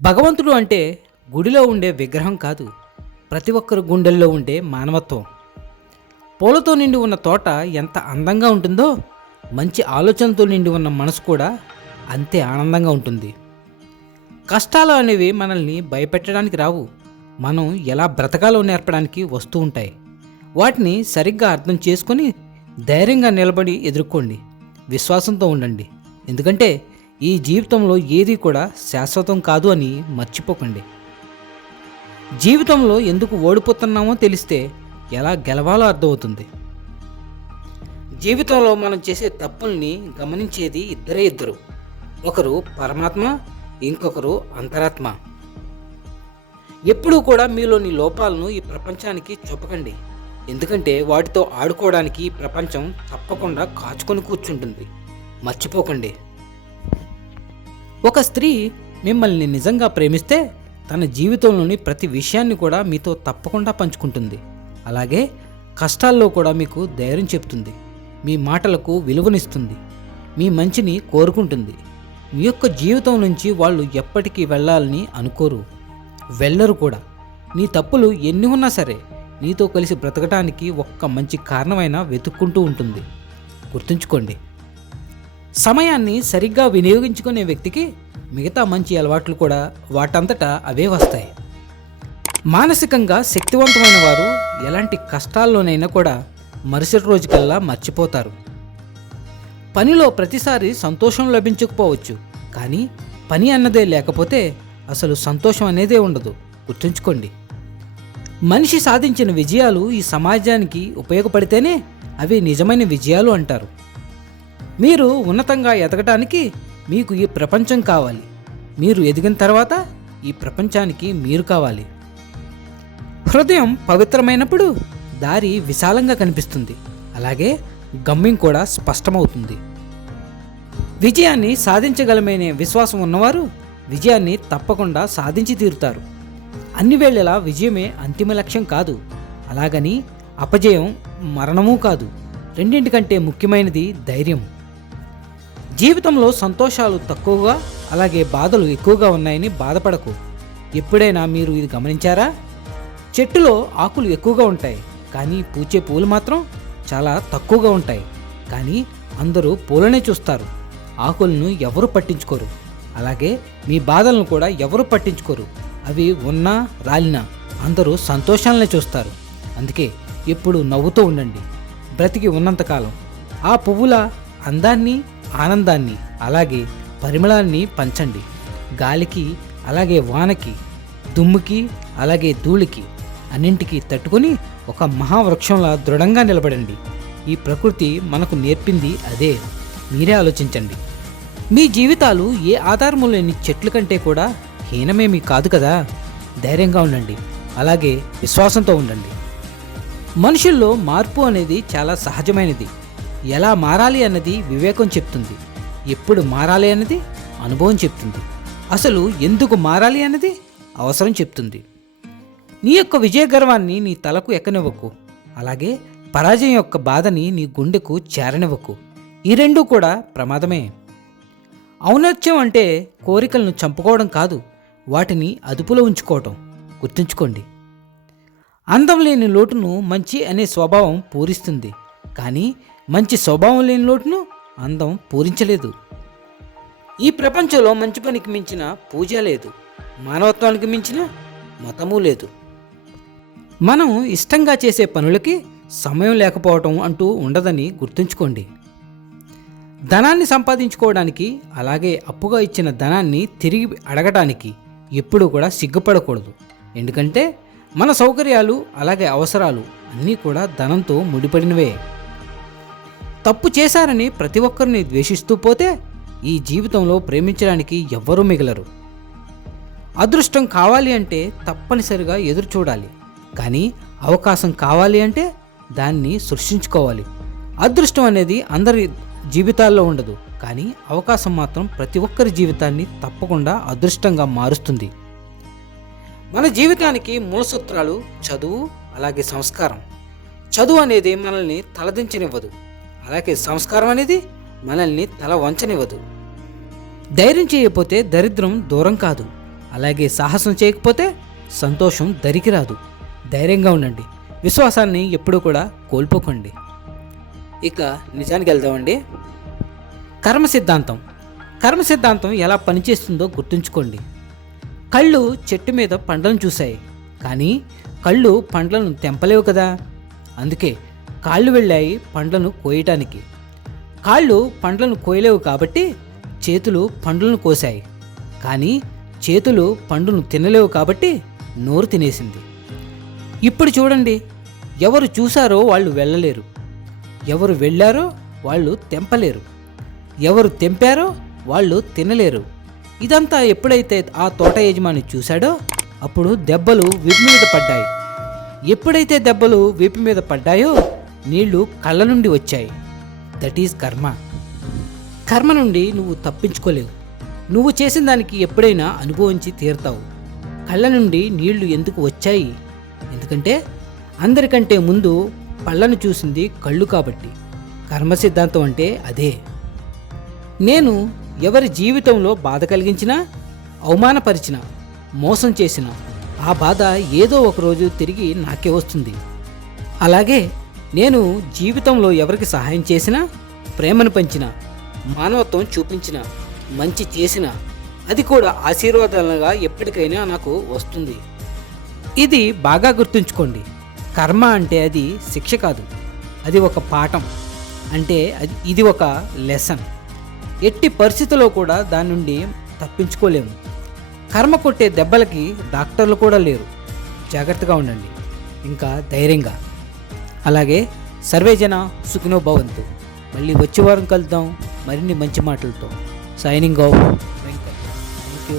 భగవంతుడు అంటే గుడిలో ఉండే విగ్రహం కాదు, ప్రతి ఒక్కరి గుండెల్లో ఉండే మానవత్వం. పూలతో నిండి ఉన్న తోట ఎంత అందంగా ఉంటుందో, మంచి ఆలోచనతో నిండి ఉన్న మనసు కూడా అంతే ఆనందంగా ఉంటుంది. కష్టాలు అనేవి మనల్ని భయపెట్టడానికి రావు, మనం ఎలా బ్రతకాలో నేర్పడానికి వస్తూ ఉంటాయి. వాటిని సరిగ్గా అర్థం చేసుకొని ధైర్యంగా నిలబడి ఎదుర్కోండి, విశ్వాసంతో ఉండండి. ఎందుకంటే ఈ జీవితంలో ఏది కూడా శాశ్వతం కాదు అని మర్చిపోకండి. జీవితంలో ఎందుకు ఓడిపోతున్నామో తెలిస్తే ఎలా గెలవాలో అర్థమవుతుంది. జీవితంలో మనం చేసే తప్పుల్ని గమనించేది ఇద్దరు, ఒకరు పరమాత్మ, ఇంకొకరు అంతరాత్మ. ఎప్పుడూ కూడా మీలోని లోపాలను ఈ ప్రపంచానికి చెప్పకండి, ఎందుకంటే వాటితో ఆడుకోవడానికి ఈ ప్రపంచం తప్పకుండా కాచుకొని కూర్చుంటుంది. మర్చిపోకండి. ఒక స్త్రీ మిమ్మల్ని నిజంగా ప్రేమిస్తే తన జీవితంలోని ప్రతి విషయాన్ని కూడా మీతో తప్పకుండా పంచుకుంటుంది. అలాగే కష్టాల్లో కూడా మీకు ధైర్యం చెప్తుంది, మీ మాటలకు విలువనిస్తుంది, మీ మంచిని కోరుకుంటుంది. మీ యొక్క జీవితం నుంచి వాళ్ళు ఎప్పటికీ వెళ్ళాలని అనుకోరు, వెళ్ళరు కూడా. నీ తప్పులు ఎన్ని ఉన్నా సరే నీతో కలిసి బ్రతకడానికి ఒక్క మంచి కారణమైనా వెతుక్కుంటూ ఉంటుంది. గుర్తుంచుకోండి, సమయాన్ని సరిగ్గా వినియోగించుకునే వ్యక్తికి మిగతా మంచి అలవాట్లు కూడా వాటంతటా అవే వస్తాయి. మానసికంగా శక్తివంతమైన వారు ఎలాంటి కష్టాల్లోనైనా కూడా మరుసటి రోజుకల్లా మర్చిపోతారు. పనిలో ప్రతిసారి సంతోషం లభించకపోవచ్చు, కానీ పని అన్నదే లేకపోతే అసలు సంతోషం అనేదే ఉండదు. గుర్తుంచుకోండి, మనిషి సాధించిన విజయాలు ఈ సమాజానికి ఉపయోగపడితేనే అవి నిజమైన విజయాలు అంటారు. మీరు ఉన్నతంగా ఎదగటానికి మీకు ఈ ప్రపంచం కావాలి, మీరు ఎదిగిన తర్వాత ఈ ప్రపంచానికి మీరు కావాలి. హృదయం పవిత్రమైనప్పుడు దారి విశాలంగా కనిపిస్తుంది, అలాగే గమ్యం కూడా స్పష్టమవుతుంది. విజయాన్ని సాధించగలమనే విశ్వాసం ఉన్నవారు విజయాన్ని తప్పకుండా సాధించి తీరుతారు. అన్ని వేళలా విజయమే అంతిమ లక్ష్యం కాదు, అలాగని అపజయం మరణమూ కాదు. రెండింటికంటే ముఖ్యమైనది ధైర్యం. జీవితంలో సంతోషాలు తక్కువగా, అలాగే బాధలు ఎక్కువగా ఉన్నాయని బాధపడకు. ఎప్పుడైనా మీరు ఇది గమనించారా? చెట్టులో ఆకులు ఎక్కువగా ఉంటాయి, కానీ పూచే పూలు మాత్రం చాలా తక్కువగా ఉంటాయి. కానీ అందరూ పూలనే చూస్తారు, ఆకులను ఎవరు పట్టించుకోరు. అలాగే మీ బాధలను కూడా ఎవరు పట్టించుకోరు. అవి ఉన్నా రాలినా అందరూ సంతోషాలనే చూస్తారు. అందుకే ఎప్పుడు నవ్వుతూ ఉండండి, బ్రతికి ఉన్నంతకాలం. ఆ పువ్వుల అందాన్ని, ఆనందాన్ని, అలాగే పరిమళాన్ని పంచండి. గాలికి, అలాగే వానకి, దుమ్ముకి, అలాగే ధూళికి, అన్నింటికి తట్టుకొని ఒక మహావృక్షంలా దృఢంగా నిలబడండి. ఈ ప్రకృతి మనకు నేర్పింది అదే. మీరే ఆలోచించండి. మీ జీవితాలు ఏ ఆధారము లేని చెట్ల కంటే కూడా హీనమేమీ కాదు కదా. ధైర్యంగా ఉండండి, అలాగే విశ్వాసంతో ఉండండి. మనుషుల్లో మార్పు అనేది చాలా సహజమైనది. ఎలా మారాలి అన్నది వివేకం చెప్తుంది, ఎప్పుడు మారాలి అన్నది అనుభవం చెప్తుంది, అసలు ఎందుకు మారాలి అన్నది అవసరం చెప్తుంది. నీ యొక్క విజయ గర్వాన్ని నీ తలకు ఎక్కనివ్వకు, అలాగే పరాజయం యొక్క బాధని నీ గుండెకు చేరనివ్వకు. ఈ రెండూ కూడా ప్రమాదమే. ఔన్నత్యం అంటే కోరికలను చంపుకోవడం కాదు, వాటిని అదుపులో ఉంచుకోవటం. గుర్తుంచుకోండి, అందం లేని లోటును మంచి అనే స్వభావం పూరిస్తుంది, కానీ మంచి స్వభావం లేని లోటును అందం పూరించలేదు. ఈ ప్రపంచంలో మంచి పనికి మించిన పూజ లేదు, మానవత్వానికి మించిన మతము లేదు. మనం ఇష్టంగా చేసే పనులకి సమయం లేకపోవటం అంటూ ఉండదని గుర్తుంచుకోండి. ధనాన్ని సంపాదించుకోవడానికి, అలాగే అప్పుగా ఇచ్చిన ధనాన్ని తిరిగి అడగటానికి ఎప్పుడూ కూడా సిగ్గుపడకూడదు. ఎందుకంటే మన సౌకర్యాలు, అలాగే అవసరాలు అన్నీ కూడా ధనంతో ముడిపడినవే. తప్పు చేశారని ప్రతి ఒక్కరిని ద్వేషిస్తూ పోతే ఈ జీవితంలో ప్రేమించడానికి ఎవ్వరూ మిగలరు. అదృష్టం కావాలి అంటే తప్పనిసరిగా ఎదురు చూడాలి, కానీ అవకాశం కావాలి అంటే దాన్ని సృష్టించుకోవాలి. అదృష్టం అనేది అందరి జీవితాల్లో ఉండదు, కానీ అవకాశం మాత్రం ప్రతి ఒక్కరి జీవితాన్ని తప్పకుండా అదృష్టంగా మారుస్తుంది. మన జీవితానికి మూల సూత్రాలు చదువు, అలాగే సంస్కారం. చదువు అనేది మనల్ని తలదించనివ్వదు, అలాగే సంస్కారం అనేది మనల్ని తల వంచనివ్వదు. ధైర్యం చేయకపోతే దరిద్రం దూరం కాదు, అలాగే సాహసం చేయకపోతే సంతోషం దరికి రాదు. ధైర్యంగా ఉండండి. విశ్వాసాన్ని ఎప్పుడూ కూడా కోల్పోకండి. ఇక నిజానికి వెళ్దామండి. కర్మ సిద్ధాంతం. కర్మ సిద్ధాంతం ఎలా పనిచేస్తుందో గుర్తుంచుకోండి. కళ్ళు చెట్టు మీద పండ్లను చూశాయి, కానీ కళ్ళు పండ్లను తెంపలేవు కదా. అందుకే కాళ్ళు వెళ్ళాయి పండ్లను కోయటానికి. కాళ్ళు పండ్లను కోయలేవు కాబట్టి చేతులు పండ్లను కోశాయి, కానీ చేతులు పండును తినలేవు కాబట్టి నోరు తినేసింది. ఇప్పుడు చూడండి, ఎవరు చూశారో వాళ్ళు వెళ్ళలేరు, ఎవరు వెళ్ళారో వాళ్ళు తెంపలేరు, ఎవరు తెంపారో వాళ్ళు తినలేరు. ఇదంతా ఎప్పుడైతే ఆ తోట యజమాని చూశాడో అప్పుడు దెబ్బలు వీపు మీద పడ్డాయి. ఎప్పుడైతే దెబ్బలు వీపు మీద పడ్డాయో నీళ్లు కళ్ళ నుండి వచ్చాయి. దట్ ఈజ్ కర్మ. కర్మ నుండి నువ్వు తప్పించుకోలేవు. నువ్వు చేసిన దానికి ఎప్పుడైనా అనుభవించి తీరుతావు. కళ్ళ నుండి నీళ్లు ఎందుకు వచ్చాయి? ఎందుకంటే అందరికంటే ముందు పళ్ళను చూసింది కళ్ళు కాబట్టి. కర్మ సిద్ధాంతం అంటే అదే. నేను ఎవరి జీవితంలో బాధ కలిగించినా, అవమానపరిచినా, మోసం చేసినా ఆ బాధ ఏదో ఒకరోజు తిరిగి నాకే వస్తుంది. అలాగే నేను జీవితంలో ఎవరికి సహాయం చేసినా, ప్రేమను పంచినా, మానవత్వం చూపించినా, మంచి చేసినా అది కూడా ఆశీర్వాదాలుగా ఎప్పటికైనా నాకు వస్తుంది. ఇది బాగా గుర్తుంచుకోండి. కర్మ అంటే అది శిక్ష కాదు, అది ఒక పాఠం. అంటే ఇది ఒక లెసన్. ఎట్టి పరిస్థితుల్లో కూడా దాని నుండి తప్పించుకోలేము. కర్మ కొట్టే దెబ్బలకి డాక్టర్లు కూడా లేరు. జాగ్రత్తగా ఉండండి, ఇంకా ధైర్యంగా. అలాగే సర్వేజన సుఖినో భవంతు. మళ్ళీ వచ్చే వారం కలుద్దాం మరిన్ని మంచి మాటలతో. Signing off Venkat. Thank you.